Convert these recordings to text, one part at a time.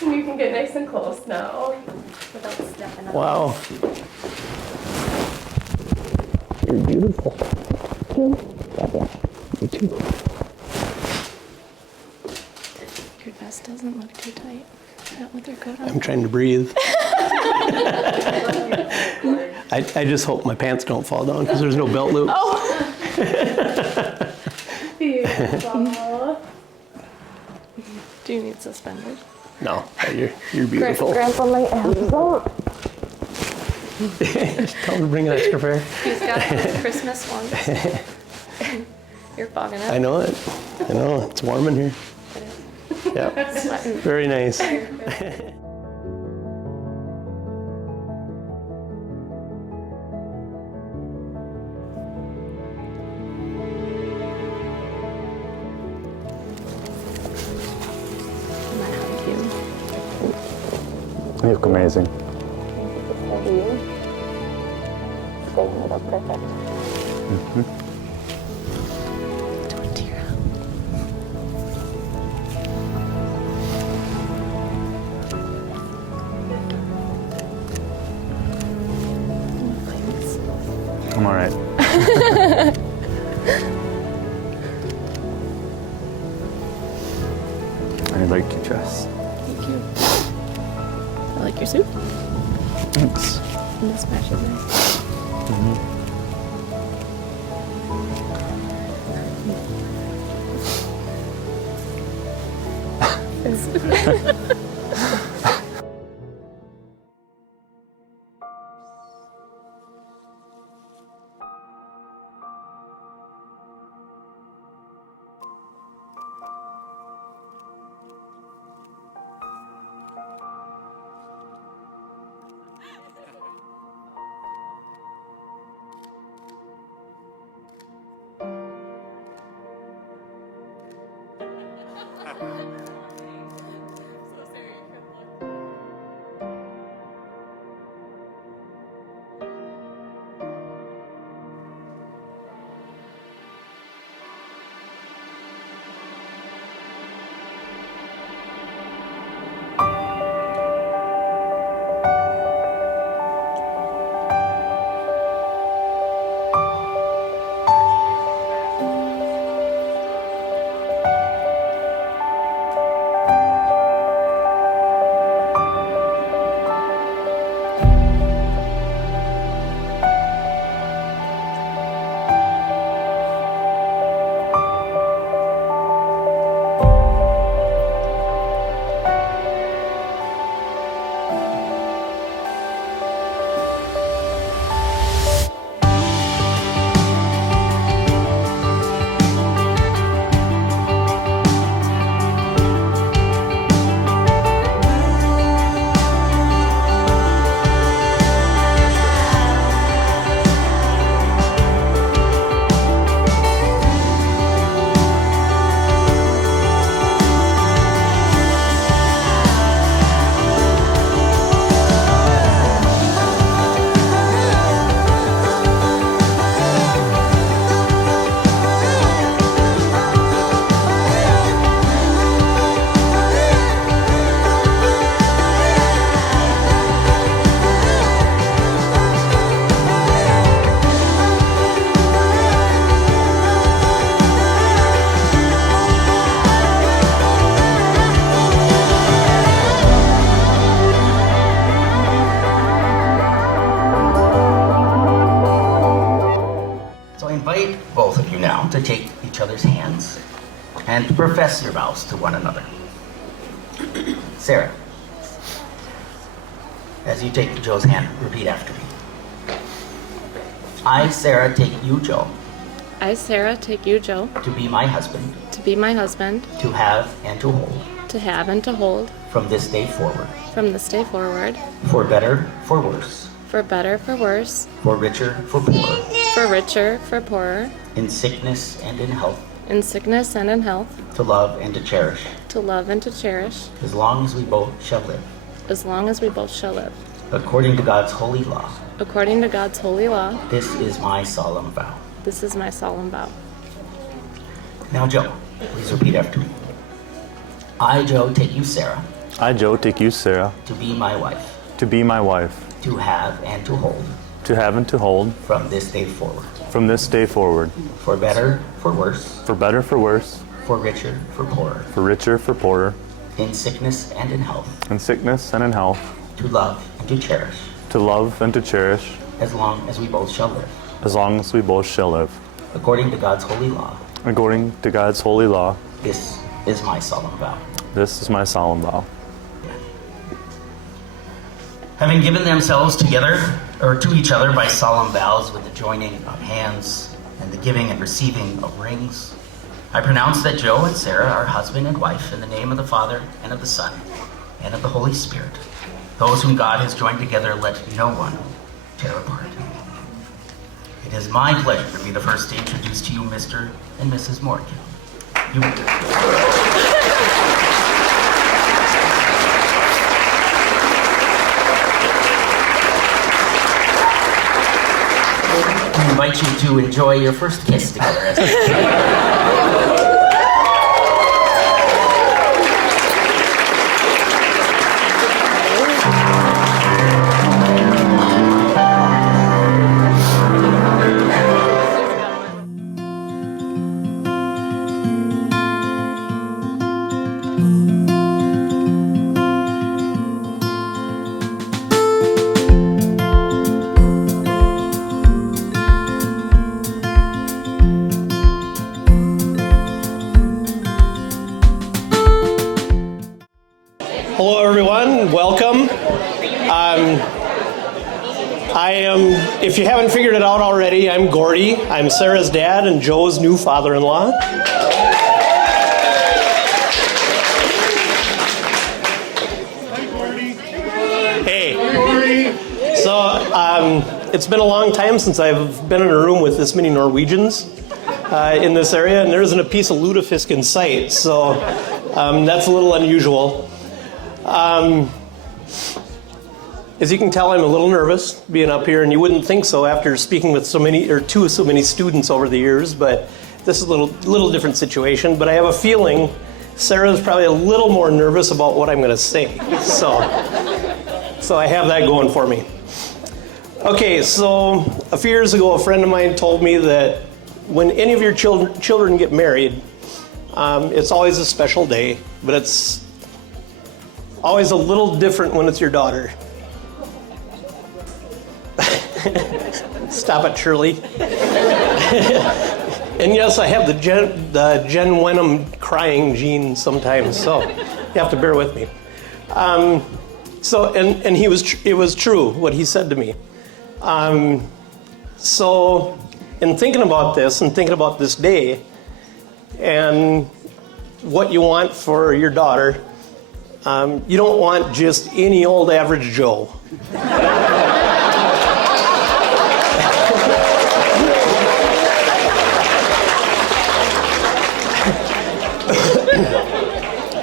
You can get nice and close now without stepping up. Wow. You're beautiful. You too. Your vest doesn't look too tight. Not with your coat on. I'm trying to breathe. I just hope my pants don't fall down because there's no belt loop. Oh! Beautiful. Do you need suspenders? No, you're beautiful. Grandpa might have some. Tell him to bring an extra pair. He's got those Christmas ones. You're fogging up. I know it. I know. It's warm in here. Yeah. Sweating. Very nice. You look amazing. Don't tear up. I'm all right. I like your dress. Thank you. I like your suit. Thanks. And this matches nice. take each other's hands and to profess your vows to one another. Sarah, as you take Joe's hand, repeat after me. I, Sarah, take you, Joe, I, Sarah, take you, Joe, to be my husband, to be my husband, to have and to hold, to have and to hold, from this day forward, from this day forward, for better, for worse, for better, for worse, for richer, for poorer, for richer, for poorer, in sickness and in health, in sickness and in health, to love and to cherish, to love and to cherish, as long as we both shall live, as long as we both shall live. according to God's holy law. According to God's holy law, This is my solemn vow. this is my solemn vow. Now, Joe, please repeat after me. I, Joe, take you, Sarah, I, Joe, take you, Sarah, to be my wife, to be my wife, to have and to hold, to have and to hold, from this day forward, from this day forward, for better, for worse, for better, for worse, for richer, for poorer, for richer, for poorer, in sickness and in health, in sickness and in health, to love and to cherish, to love and to cherish, as long as we both shall live, as long as we both shall live. according to God's holy law. According to God's holy law, This is my solemn vow. this is my solemn vow. Having given themselves together, or to each other by solemn vows with the joining of hands and the giving and receiving of rings, I pronounce that Joe and Sarah are husband and wife in the name of the Father and of the Son and of the Holy Spirit. Those whom God has joined together, let no one tear apart. It is my pleasure to be the first to introduce to you Mr. and Mrs. Morgan. You I invite you to enjoy your first kiss together. Hello, everyone. Welcome. I am, if you haven't figured it out already, I'm Gordy. I'm Sarah's dad and Joe's new father-in-law. Hey. So, it's been a long time since I've been in a room with this many Norwegians in this area, and there isn't a piece of lutefisk in sight, so that's a little unusual. As you can tell, I'm a little nervous being up here, and you wouldn't think so after speaking with so many students over the years, but this is a little different situation. But I have a feeling Sarah's probably a little more nervous about what I'm going to say. So I have that going for me. Okay, so a few years ago, a friend of mine told me that when any of your children get married, it's always a special day, but it's always a little different when it's your daughter. Stop it, Shirley. And yes, I have the Jen Wenham crying gene sometimes, so you have to bear with me. And it was true what he said to me. So in thinking about this and thinking about this day and what you want for your daughter, you don't want just any old average Joe.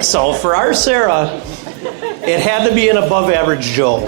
So for our Sarah, it had to be an above average Joe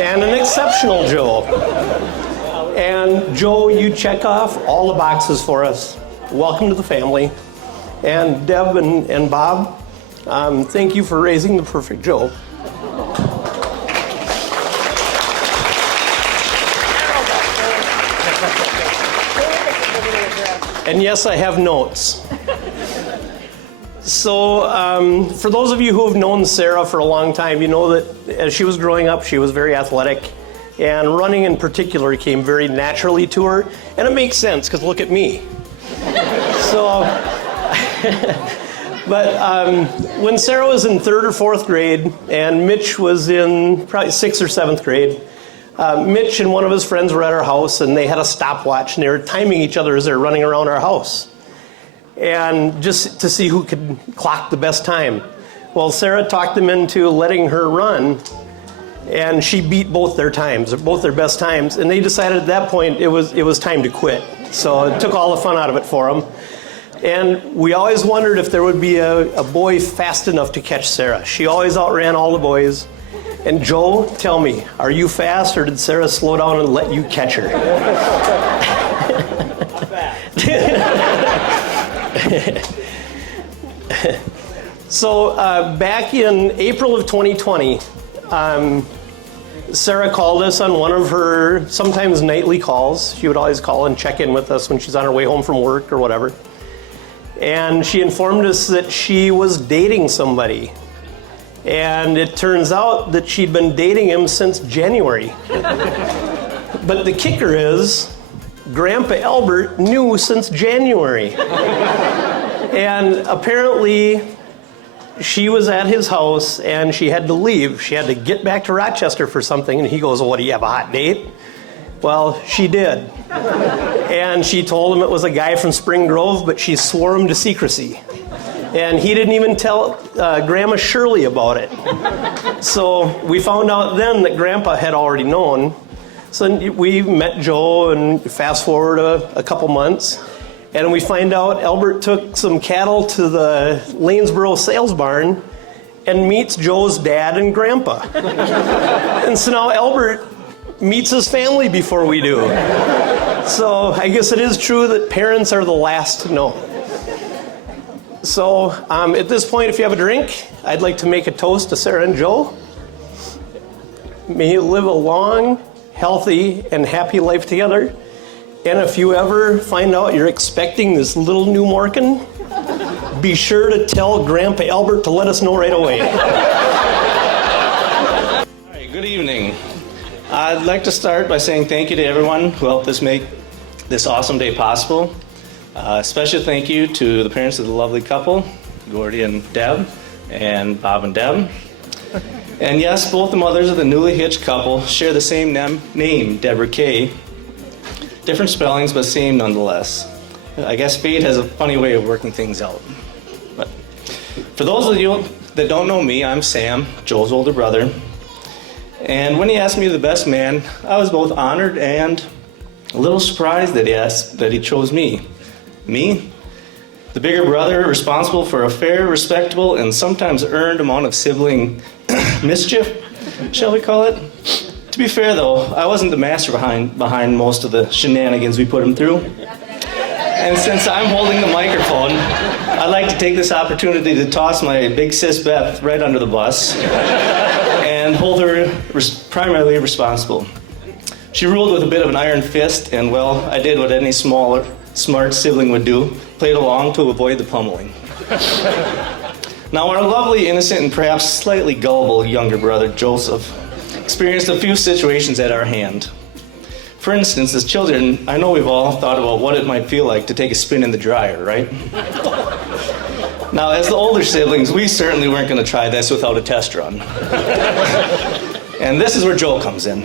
and an exceptional Joe. And Joe, you check off all the boxes for us. Welcome to the family. And Deb and Bob, thank you for raising the perfect Joe. And yes, I have notes. So for those of you who have known Sarah for a long time, you know that as she was growing up, she was very athletic. And running in particular came very naturally to her. And it makes sense, because look at me. So, but when Sarah was in 3rd or 4th grade and Mitch was in probably 6th or 7th grade, Mitch and one of his friends were at our house and they had a stopwatch and they were timing each other as they were running around our house. And just to see who could clock the best time. Well, Sarah talked them into letting her run, and she beat both their times, both their best times, and they decided at that point it was time to quit. So it took all the fun out of it for them. And we always wondered if there would be a boy fast enough to catch Sarah. She always outran all the boys. And Joe, tell me, are you fast or did Sarah slow down and let you catch her? So back in April of 2020, Sarah called us on one of her sometimes nightly calls. She would always call and check in with us when she's on her way home from work or whatever. And she informed us that she was dating somebody. And it turns out that she'd been dating him since January. But the kicker is, Grandpa Albert knew since January. And apparently, she was at his house and she had to leave. She had to get back to Rochester for something. And he goes, well, what, do you have a hot date? Well, she did. And she told him it was a guy from Spring Grove, but she swore him to secrecy. And he didn't even tell Grandma Shirley about it. So we found out then that Grandpa had already known. So we met Joe and fast forward a couple months. And we find out Albert took some cattle to the Lanesboro sales barn and meets Joe's dad and grandpa. And so now Albert meets his family before we do. So I guess it is true that parents are the last to know. So at this point, if you have a drink, I'd like to make a toast to Sarah and Joe. May you live a long, healthy, and happy life together. And if you ever find out you're expecting this little new Morgan, be sure to tell Grandpa Albert to let us know right away. All right, good evening. I'd like to start by saying thank you to everyone who helped us make this awesome day possible. Special thank you to the parents of the lovely couple, Gordy and Deb, and Bob and Deb. And yes, both the mothers of the newly hitched couple share the same name, Deborah Kay. Different spellings, but same nonetheless. I guess fate has a funny way of working things out. But for those of you that don't know me, I'm Sam, Joe's older brother. And when he asked me the best man, I was both honored and a little surprised that he chose me. Me, the bigger brother responsible for a fair, respectable, and sometimes earned amount of sibling mischief, shall we call it? To be fair though, I wasn't the master behind most of the shenanigans we put him through. And since I'm holding the microphone, I'd like to take this opportunity to toss my big sis Beth right under the bus and hold her primarily responsible. She ruled with a bit of an iron fist, and well, I did what any smart sibling would do, played along to avoid the pummeling. Now our lovely, innocent, and perhaps slightly gullible younger brother, Joseph, experienced a few situations at our hand. For instance, as children, I know we've all thought about what it might feel like to take a spin in the dryer, right? Now, as the older siblings, we certainly weren't going to try this without a test run. And this is where Joe comes in.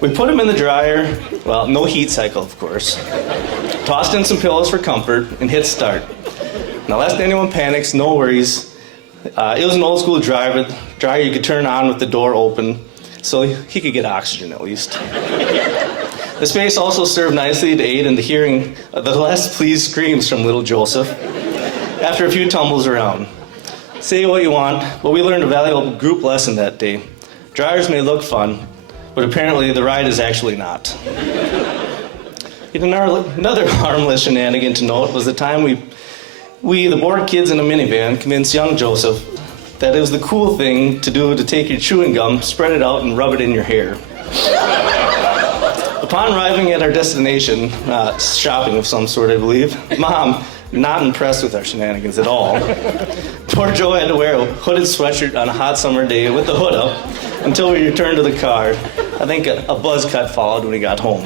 We put him in the dryer, well, no heat cycle, of course. Tossed in some pillows for comfort and hit start. Now, lest anyone panics, no worries. It was an old school dryer you could turn on with the door open, so he could get oxygen at least. The space also served nicely to aid in the hearing of the less pleased screams from little Joseph after a few tumbles around. Say what you want, but we learned a valuable group lesson that day. Dryers may look fun, but apparently the ride is actually not. Another harmless shenanigan to note was the time we, the bored kids in a minivan, convinced young Joseph that it was the cool thing to do to take your chewing gum, spread it out, and rub it in your hair. Upon arriving at our destination, shopping of some sort, I believe, Mom, not impressed with our shenanigans at all. Poor Joe had to wear a hooded sweatshirt on a hot summer day with the hood up until we returned to the car. I think a buzz cut followed when he got home.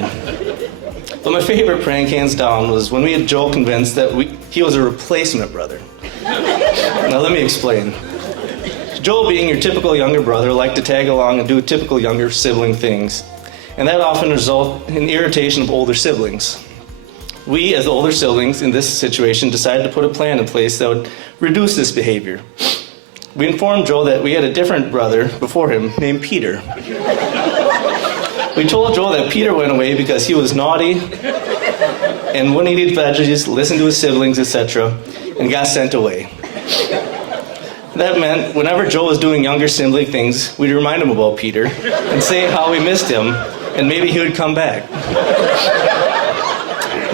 But my favorite prank, hands down, was when we had Joe convinced that he was a replacement brother. Now let me explain. Joe, being your typical younger brother, liked to tag along and do typical younger sibling things, and that often resulted in irritation of older siblings. We, as the older siblings in this situation, decided to put a plan in place that would reduce this behavior. We informed Joe that we had a different brother before him named Peter. We told Joe that Peter went away because he was naughty and wouldn't eat veggies, listen to his siblings, etc., and got sent away. That meant whenever Joe was doing younger sibling things, we'd remind him about Peter and say how we missed him, and maybe he would come back.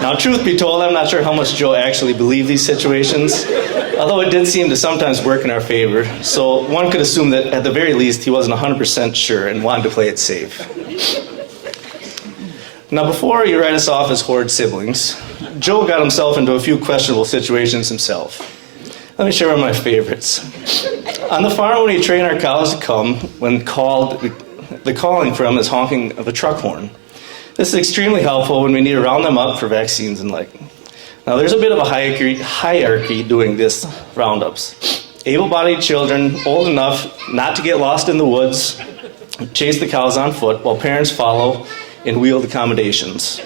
Now, truth be told, I'm not sure how much Joe actually believed these situations, although it did seem to sometimes work in our favor, so one could assume that at the very least he wasn't 100% sure and wanted to play it safe. Now, before you write us off as horrid siblings, Joe got himself into a few questionable situations himself. Let me share one of my favorites. On the farm, when we train our cows to come, when called, the calling for them is honking of a truck horn. This is extremely helpful when we need to round them up for vaccines and like. Now, there's a bit of a hierarchy doing this roundups. Able-bodied children, old enough not to get lost in the woods, chase the cows on foot, while parents follow in wheeled accommodations.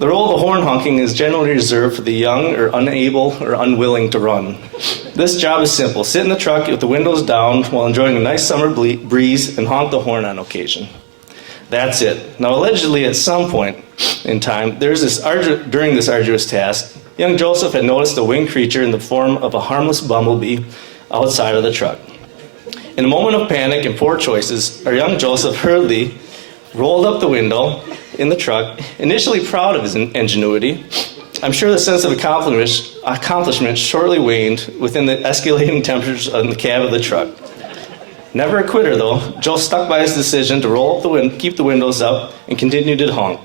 The role of the horn honking is generally reserved for the young or unable or unwilling to run. This job is simple. Sit in the truck with the windows down while enjoying a nice summer breeze and honk the horn on occasion. That's it. Now, allegedly, at some point in time, during this arduous task, young Joseph had noticed a winged creature in the form of a harmless bumblebee outside of the truck. In a moment of panic and poor choices, our young Joseph hurriedly rolled up the window in the truck, initially proud of his ingenuity. I'm sure the sense of accomplishment shortly waned within the escalating temperatures in the cab of the truck. Never a quitter, though, Joe stuck by his decision to roll up keep the windows up, and continued to honk.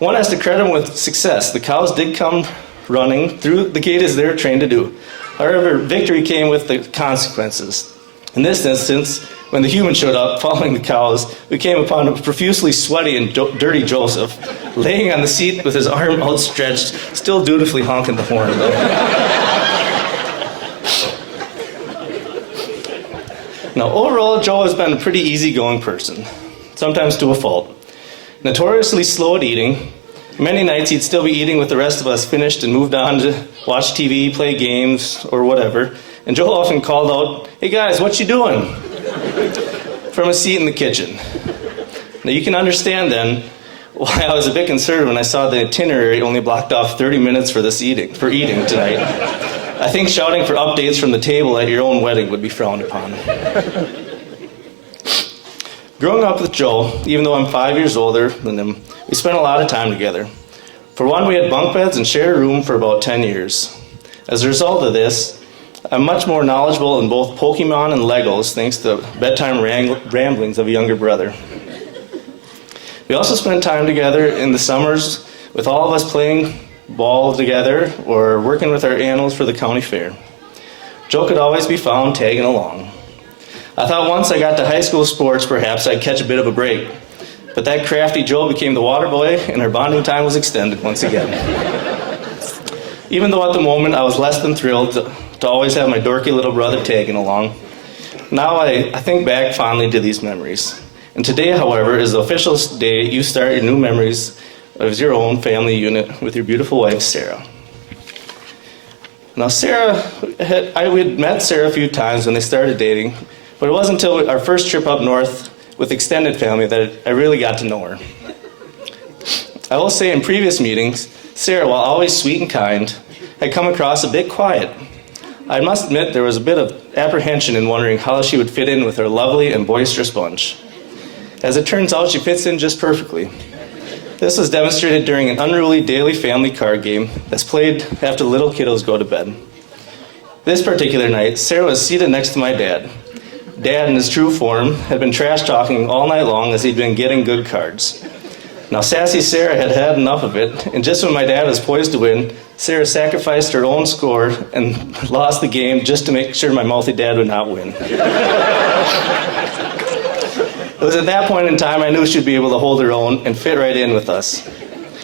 One has to credit him with success. The cows did come running through the gate as they were trained to do. However, victory came with the consequences. In this instance, when the human showed up following the cows, we came upon a profusely sweaty and dirty Joseph, laying on the seat with his arm outstretched, still dutifully honking the horn. Now, overall, Joe has been a pretty easygoing person, sometimes to a fault. Notoriously slow at eating. Many nights he'd still be eating with the rest of us finished and moved on to watch TV, play games, or whatever. And Joe often called out, "Hey guys, what you doing?" from a seat in the kitchen. Now you can understand then why I was a bit concerned when I saw the itinerary only blocked off 30 minutes for eating tonight. I think shouting for updates from the table at your own wedding would be frowned upon. Growing up with Joe, even though I'm 5 years older than him, we spent a lot of time together. For one, we had bunk beds and shared a room for about 10 years. As a result of this, I'm much more knowledgeable in both Pokemon and Legos thanks to the bedtime ramblings of a younger brother. We also spent time together in the summers with all of us playing ball together or working with our animals for the county fair. Joe could always be found tagging along. I thought once I got to high school sports, perhaps I'd catch a bit of a break. But that crafty Joe became the water boy, and our bonding time was extended once again. Even though at the moment I was less than thrilled to always have my dorky little brother tagging along, now I think back fondly to these memories. And today, however, is the official day you start your new memories of your own family unit with your beautiful wife, Sarah. Now, we had met Sarah a few times when they started dating, but it wasn't until our first trip up north with extended family that I really got to know her. I will say in previous meetings, Sarah, while always sweet and kind, had come across a bit quiet. I must admit there was a bit of apprehension in wondering how she would fit in with our lovely and boisterous bunch. As it turns out, she fits in just perfectly. This was demonstrated during an unruly daily family card game that's played after the little kiddos go to bed. This particular night, Sarah was seated next to my dad. Dad, in his true form, had been trash-talking all night long as he'd been getting good cards. Now, sassy Sarah had had enough of it, and just when my dad was poised to win, Sarah sacrificed her own score and lost the game just to make sure my mouthy dad would not win. It was at that point in time I knew she'd be able to hold her own and fit right in with us.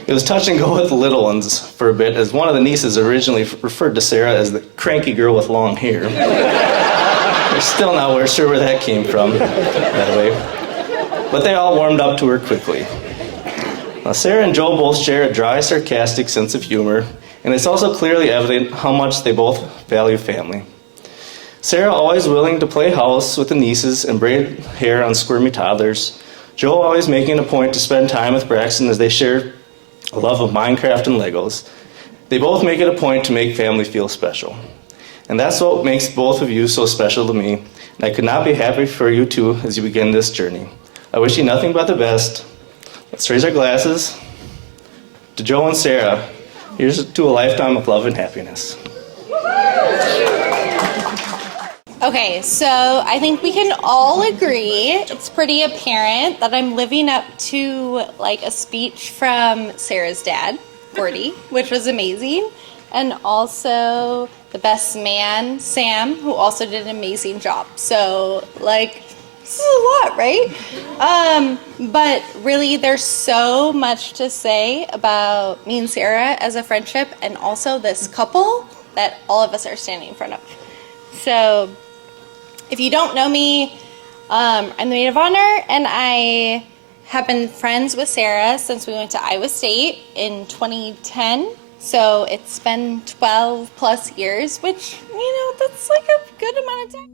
It was touch and go with the little ones for a bit, as one of the nieces originally referred to Sarah as the cranky girl with long hair. We're still not sure where that came from, by the way. But they all warmed up to her quickly. Now, Sarah and Joe both share a dry, sarcastic sense of humor, and it's also clearly evident how much they both value family. Sarah always willing to play house with the nieces and braid hair on squirmy toddlers. Joe always making a point to spend time with Braxton as they share a love of Minecraft and Legos. They both make it a point to make family feel special. And that's what makes both of you so special to me, and I could not be happier for you too as you begin this journey. I wish you nothing but the best. Let's raise our glasses to Joe and Sarah. Here's to a lifetime of love and happiness. Okay, so I think we can all agree, it's pretty apparent that I'm living up to like a speech from Sarah's dad, Gordy, which was amazing. And also the best man, Sam, who also did an amazing job. So like, this is a lot, right? But really there's so much to say about me and Sarah as a friendship and also this couple that all of us are standing in front of. So if you don't know me, I'm the maid of honor, and I have been friends with Sarah since we went to Iowa State in 2010. So it's been 12 plus years, which, you know, that's like a good amount of time.